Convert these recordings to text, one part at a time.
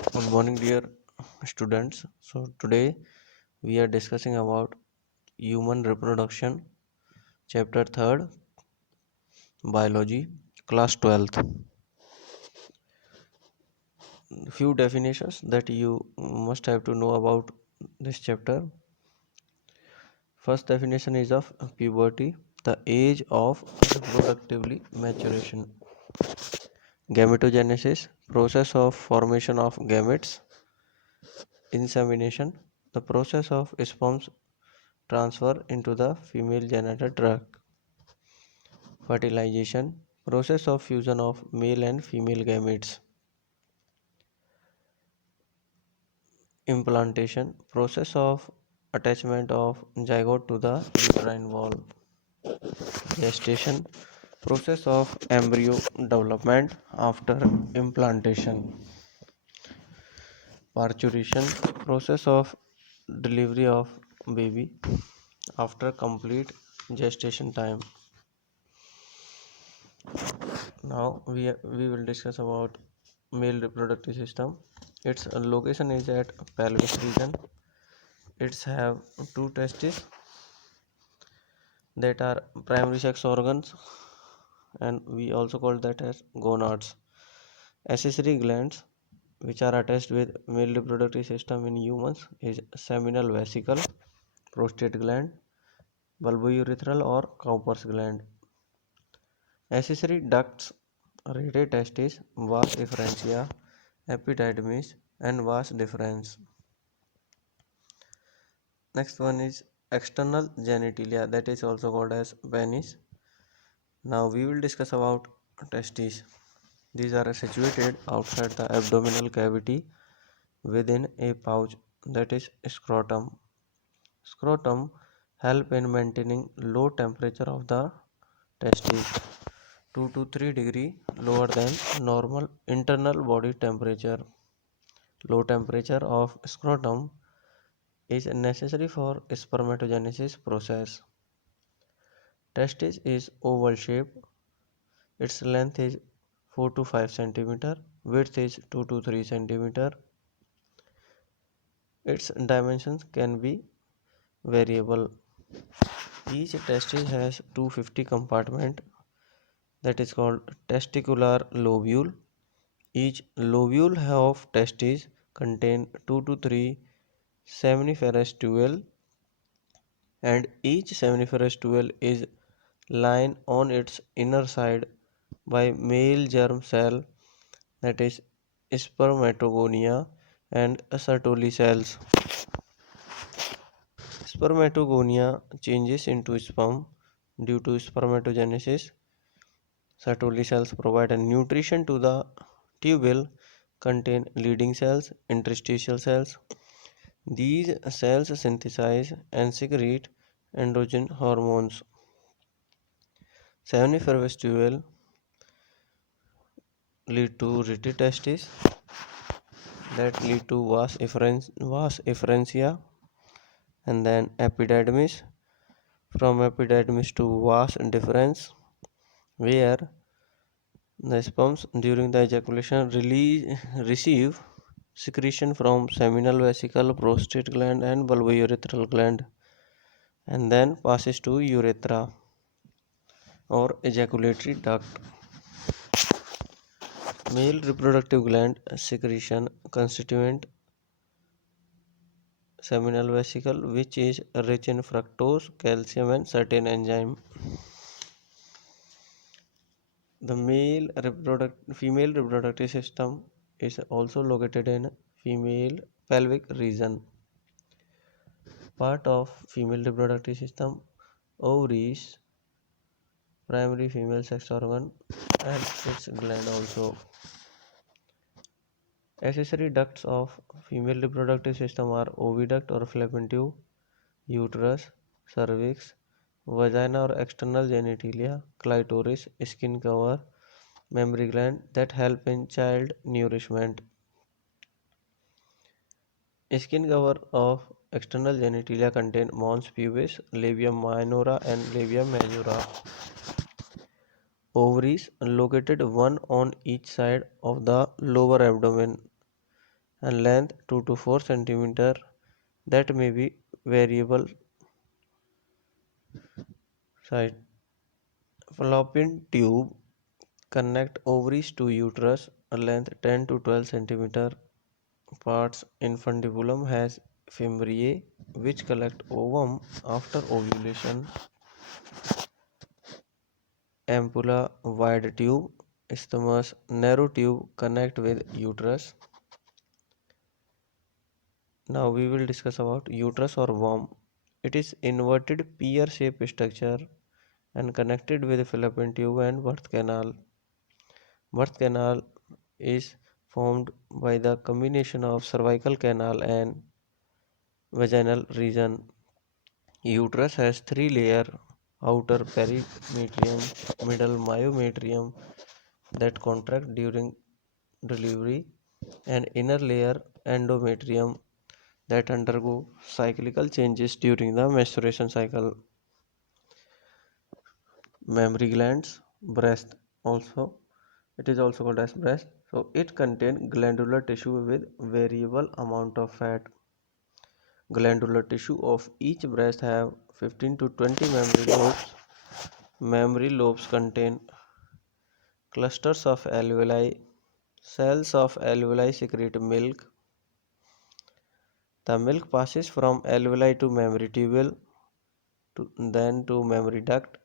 Good morning, dear students. So, today we are discussing about human reproduction, chapter 3rd, biology, class 12th. Few definitions that you must have to know about this chapter. First definition is of puberty, the age of reproductively maturation. Gametogenesis, process of formation of gametes. Insemination, the process of sperms transfer into the female genital tract. Fertilization, process of fusion of male and female gametes. Implantation, process of attachment of zygote to the uterine wall. Gestation, process of embryo development after implantation. Parturition, process of delivery of baby after complete gestation time. Now we will discuss about male reproductive system. Its location is at pelvis region. It's have two testes that are primary sex organs, and we also call that as gonads. Accessory glands which are attached with male reproductive system in humans is seminal vesicle, prostate gland, bulbourethral or Cowper's gland. Accessory ducts, rete testis, vas efferentia, epididymis, and vas deferens. Next one is external genitalia, that is also called as penis. Now we will discuss about testes. These are situated outside the abdominal cavity within a pouch, that is scrotum. Scrotum help in maintaining low temperature of the testes, 2 to 3 degree lower than normal internal body temperature. Low temperature of scrotum is necessary for spermatogenesis process. Testis is oval shape. Its length is 4 to 5 centimeter. Width is 2 to 3 centimeter. Its dimensions can be variable. Each testis has 250 compartment, that is called testicular lobule. Each lobule of testis contain 2 to 3 seminiferous tubule, and each seminiferous tubule is lined on its inner side by male germ cell, that is spermatogonia and Sertoli cells. Spermatogonia changes into sperm due to spermatogenesis. Sertoli cells provide a nutrition to the tubule, contain leading cells, interstitial cells. These cells synthesize and secrete androgen hormones. Seminiferous tubule lead to retitestis that lead to vas efferentia, and then epididymis. From epididymis to vas deferens, where the sperms during the ejaculation receive secretion from seminal vesicle, prostate gland, and bulbourethral gland, and then passes to urethra or ejaculatory duct. Male reproductive gland secretion constituent seminal vesicle, which is rich in fructose, calcium, and certain enzyme. The female reproductive system is also located in female pelvic region. Part of female reproductive system: ovaries, primary female sex organ, and its gland also. Accessory ducts of female reproductive system are oviduct or fallopian tube, uterus, cervix, vagina or external genitalia, clitoris, skin cover, mammary gland that help in child nourishment. Skin cover of external genitalia contain mons pubis, labia minora, and labia majora. Ovaries located one on each side of the lower abdomen and length 2 to 4 centimeter that may be variable size. Fallopian tube connect ovaries to uterus, a length 10 to 12 centimeter. Parts infundibulum has fimbriae which collect ovum after ovulation. Ampulla wide tube, isthmus narrow tube connect with uterus. Now we will discuss about uterus or womb. It is inverted pear-shaped structure and connected with fallopian tube and birth canal. Birth canal is formed by the combination of cervical canal and vaginal region. Uterus has three layers: outer perimetrium, middle myometrium that contract during delivery, and inner layer endometrium that undergo cyclical changes during the menstruation cycle. Mammary glands, breast also, it is also called as breast. So it contains glandular tissue with variable amount of fat. Glandular tissue of each breast have 15 to 20 mammary lobes. Mammary lobes contain clusters of alveoli. Cells of alveoli secrete milk. The milk passes from alveoli to mammary tubule, then to mammary duct,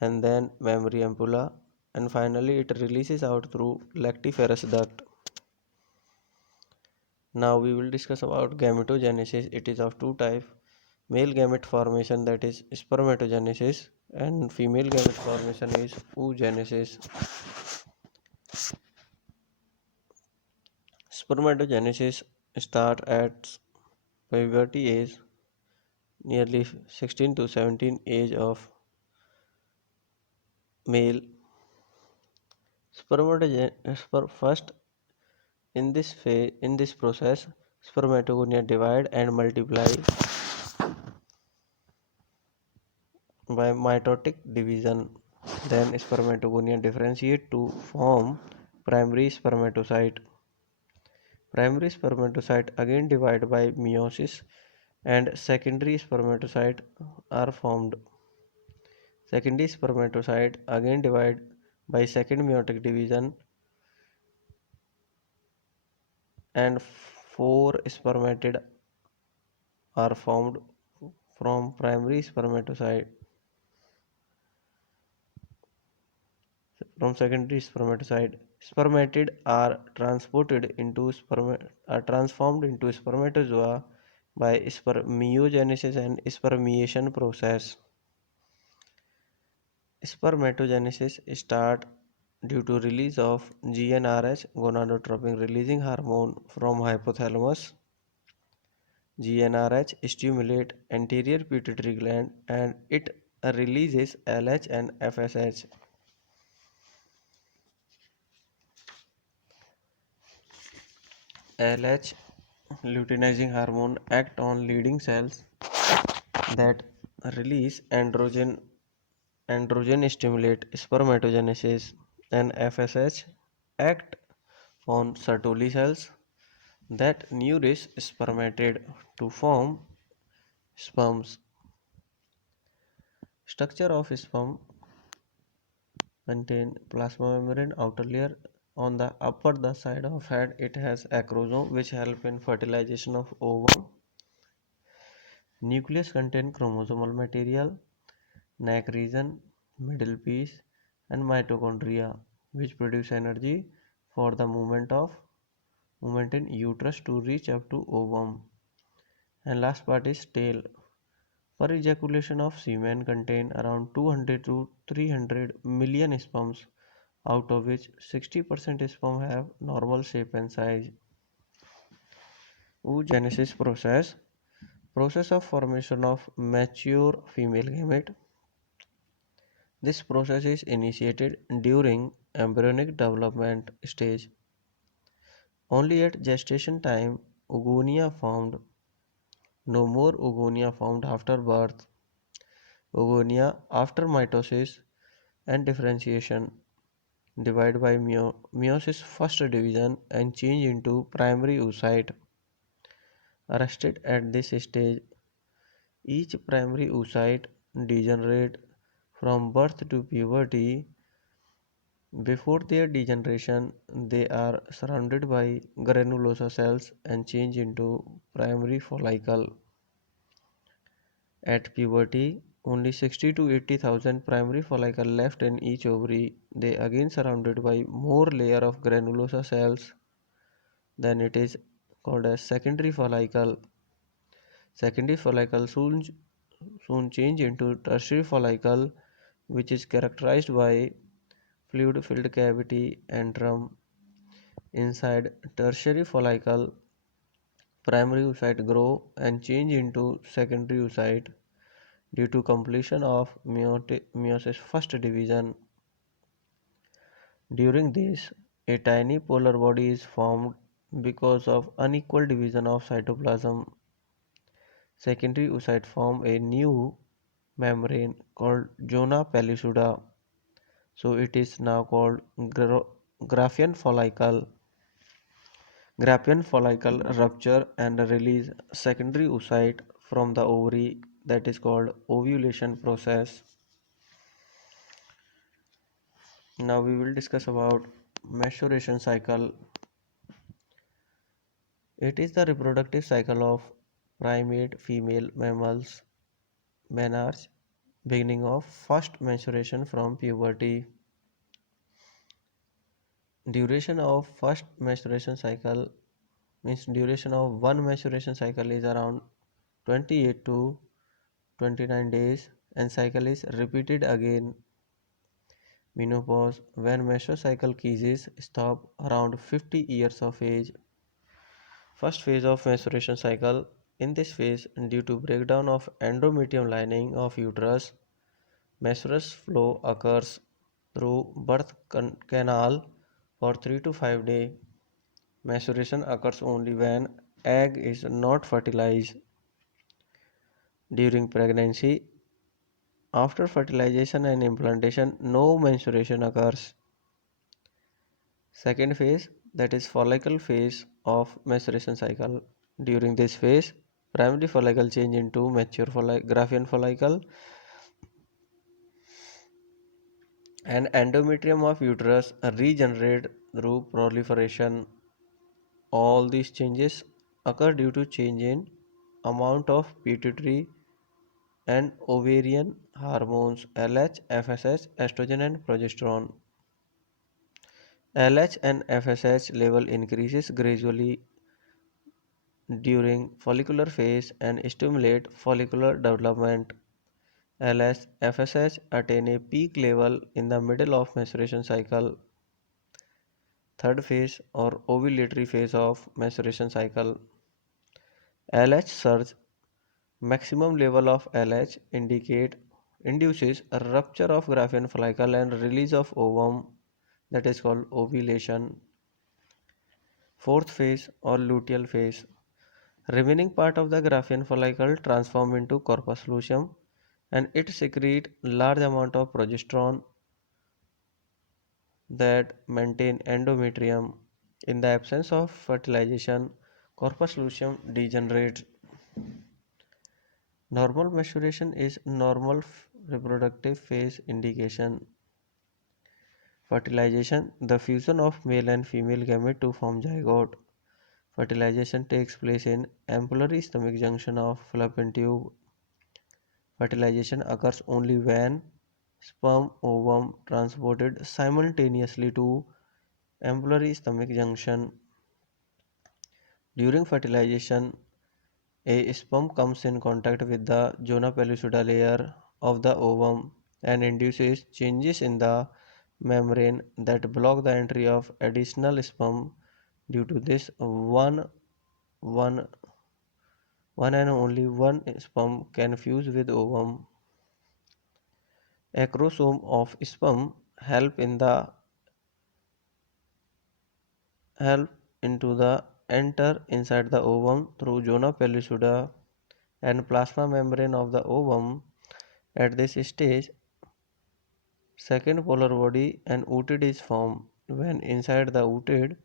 and then mammary ampulla, and finally it releases out through lactiferous duct. Now we will discuss about gametogenesis. It is of two types: male gamete formation, that is spermatogenesis, and female gamete formation is oogenesis. Spermatogenesis start at puberty age, nearly 16 to 17 age of male. First, in this process, spermatogonia divide and multiply by mitotic division. Then spermatogonia differentiate to form primary spermatocyte. Primary spermatocyte again divide by meiosis and secondary spermatocyte are formed. Secondary spermatocyte again divide by second meiotic division and four spermatid are formed from primary spermatocyte. From secondary spermatocyte, spermatid are transformed into spermatozoa by meiogenesis and spermiation process. Spermatogenesis start due to release of GnRH, gonadotropin releasing hormone, from hypothalamus. GnRH stimulate anterior pituitary gland and it releases LH and FSH. LH, luteinizing hormone, act on leading cells that release androgen stimulate spermatogenesis, and FSH act on Sertoli cells that nourish spermatid to form sperms. Structure of sperm contain plasma membrane outer layer. On the upper the side of head it has acrosome which help in fertilization of ovum. Nucleus contain chromosomal material, neck region, middle piece, and mitochondria which produce energy for the movement in uterus to reach up to ovum. And last part is tail. Per ejaculation of semen contain around 200 to 300 million sperms, out of which 60% sperm have normal shape and size. Oogenesis process of formation of mature female gamete. This process is initiated during embryonic development stage. Only at gestation time oogonia formed. No more oogonia formed after birth. Oogonia after mitosis and differentiation. divide by meiosis first division and change into primary oocyte. Arrested at this stage, each primary oocyte degenerate from birth to puberty. Before their degeneration, they are surrounded by granulosa cells and change into primary follicle. At puberty, only 60 to 80,000 primary follicle left in each ovary. They again surrounded by more layer of granulosa cells. Then it is called as secondary follicle. Secondary follicle soon change into tertiary follicle, which is characterized by fluid-filled cavity and drum. Inside tertiary follicle, primary oocyte grow and change into secondary oocyte due to completion of meiosis first division. During this, a tiny polar body is formed because of unequal division of cytoplasm. Secondary oocyte form a new membrane called zona pellucida. So it is now called Graafian follicle. Graafian follicle rupture and release secondary oocyte from the ovary, that is called ovulation process. Now we will discuss about maturation cycle. It is the reproductive cycle of primate female mammals, menarche, beginning of first menstruation from puberty. Duration of first menstruation cycle means duration of one menstruation cycle is around 28 to 29 days and cycle is repeated again. Menopause, when menstrual cycle ceases, stop around 50 years of age. First phase of menstruation cycle. In this phase, due to breakdown of endometrium lining of uterus, menstruous flow occurs through birth canal for 3 to 5 days. Menstruation occurs only when egg is not fertilized. During pregnancy, after fertilization and implantation, no menstruation occurs. Second phase, that is follicle phase of menstruation cycle. During this phase, primary follicle change into mature Graafian follicle and endometrium of uterus regenerate through proliferation. All these changes occur due to change in amount of pituitary and ovarian hormones LH, FSH, estrogen and progesterone. LH and FSH level increases gradually during follicular phase and stimulate follicular development. LH, FSH attain a peak level in the middle of menstruation cycle. Third phase or ovulatory phase of menstruation cycle. LH surge, maximum level of LH induces a rupture of Graafian follicle and release of ovum, that is called ovulation. Fourth phase or luteal phase. Remaining part of the Graafian follicle transform into corpus luteum and it secrete large amount of progesterone that maintain endometrium. In the absence of fertilization, corpus luteum degenerates. Normal maturation is normal reproductive phase indication. Fertilization, the fusion of male and female gamete to form zygote. Fertilization takes place in ampullary stomach junction of fallopian tube. Fertilization occurs only when sperm ovum transported simultaneously to ampullary stomach junction. During fertilization, a sperm comes in contact with the zona pellucida layer of the ovum and induces changes in the membrane that block the entry of additional sperm. Due to this, one, one and only one sperm can fuse with ovum. Acrosome of sperm help into the enter inside the ovum through zona pellucida and plasma membrane of the ovum. At this stage, Second polar body, an ooted is formed when inside the ooted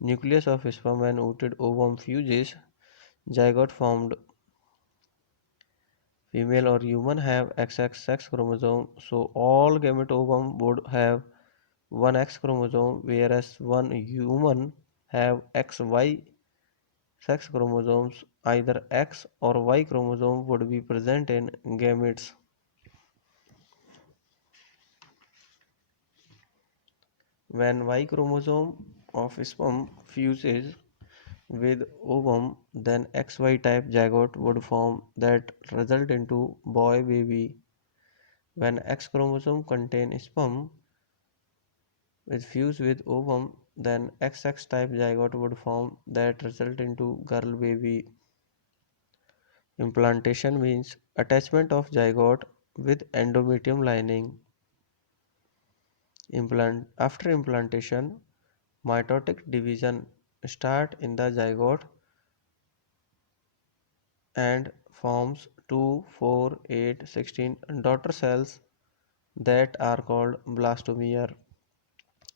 nucleus of sperm and ooted ovum fuses. Zygote formed. Female or human have XX sex chromosome, so all gamete ovum would have one X chromosome, whereas one human have XY sex chromosomes. Either X or Y chromosome would be present in gametes. When Y chromosome of sperm fuses with ovum, then XY type zygote would form that result into boy baby. When X chromosome contain sperm with fuse with ovum, then XX type zygote would form that result into girl baby. Implantation means attachment of zygote with endometrium lining. After implantation, mitotic division start in the zygote and forms 2, 4, 8, 16 daughter cells that are called blastomere.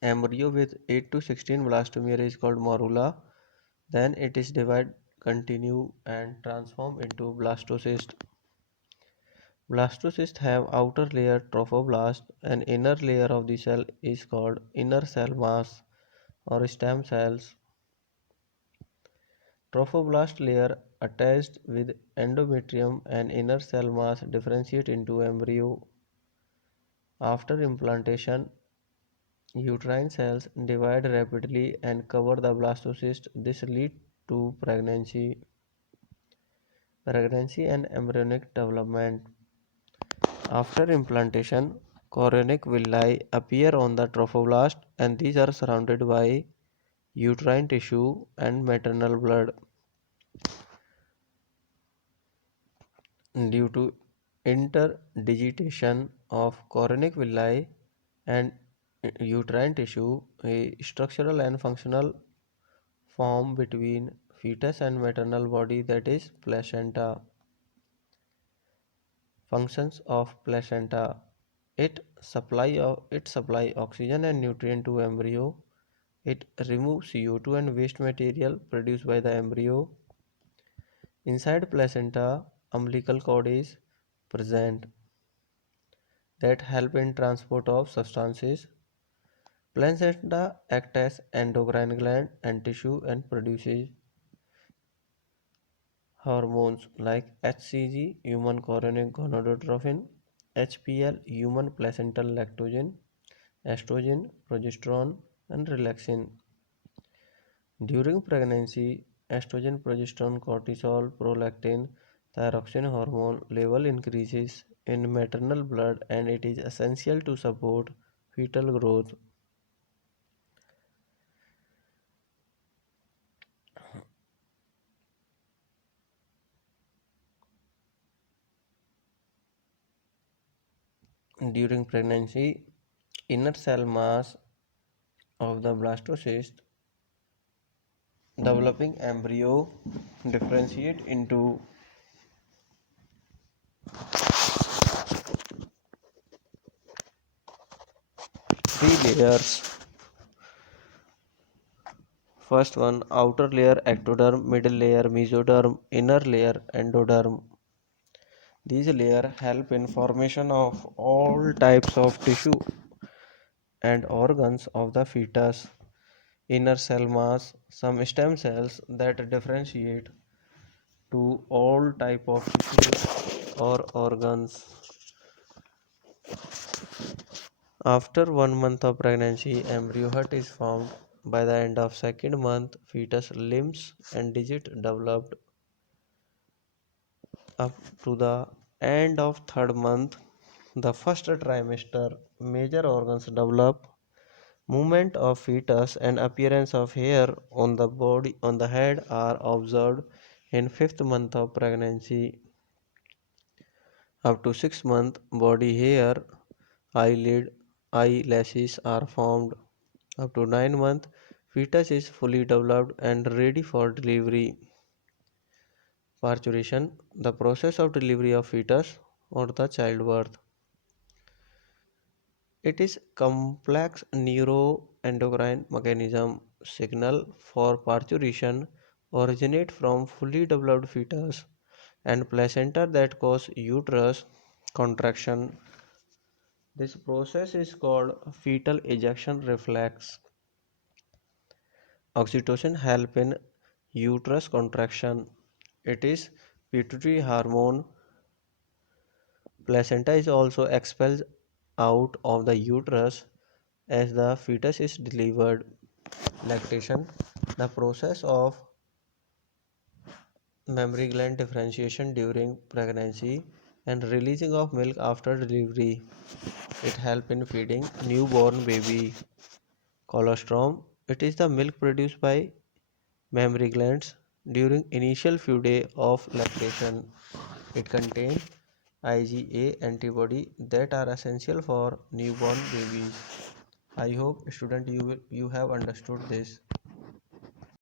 Embryo with 8 to 16 blastomere is called morula. Then it is divided, continue and transform into blastocyst. Blastocysts have outer layer trophoblast and inner layer of the cell is called inner cell mass or stem cells. Trophoblast layer attached with endometrium and inner cell mass differentiate into embryo. After implantation, uterine cells divide rapidly and cover the blastocyst. This leads to pregnancy and embryonic development. After implantation, chorionic villi appear on the trophoblast and these are surrounded by uterine tissue and maternal blood. Due to interdigitation of chorionic villi and uterine tissue, a structural and functional form between fetus and maternal body, that is placenta. Functions of placenta: it supply oxygen and nutrient to embryo. It removes CO2 and waste material produced by the embryo. Inside placenta, umbilical cord is present that help in transport of substances. Placenta act as endocrine gland and tissue and produces hormones like HCG, human chorionic gonadotropin, HPL, human placental lactogen, estrogen, progesterone, and relaxin. During pregnancy, estrogen, progesterone, cortisol, prolactin, thyroxine hormone level increases in maternal blood and it is essential to support fetal growth. During pregnancy, inner cell mass of the blastocyst developing embryo differentiate into three layers. First one, outer layer ectoderm, middle layer mesoderm, inner layer endoderm. These layers help in formation of all types of tissue and organs of the fetus. Inner cell mass, some stem cells that differentiate to all type of tissue or organs. After 1 month of pregnancy, embryo heart is formed. By the end of second month, fetus limbs and digit developed. Up to the end of third month, the first trimester, major organs develop. Movement of fetus and appearance of hair on the head are observed in fifth month of pregnancy. Up to 6 month, body hair, eyelid, eyelashes are formed. Up to 9 month, fetus is fully developed and ready for delivery. Parturition, the process of delivery of fetus or the childbirth. It is complex neuroendocrine mechanism signal for parturition originate from fully developed fetus and placenta that cause uterus contraction. This process is called fetal ejection reflex. Oxytocin help in uterus contraction. It is pituitary hormone. Placenta is also expelled out of the uterus as the fetus is delivered. Lactation, the process of mammary gland differentiation during pregnancy and releasing of milk after delivery. It helps in feeding newborn baby. Colostrum, it is the milk produced by mammary glands during initial few days of lactation. It contains IgA antibody that are essential for newborn babies. I hope student you have understood this.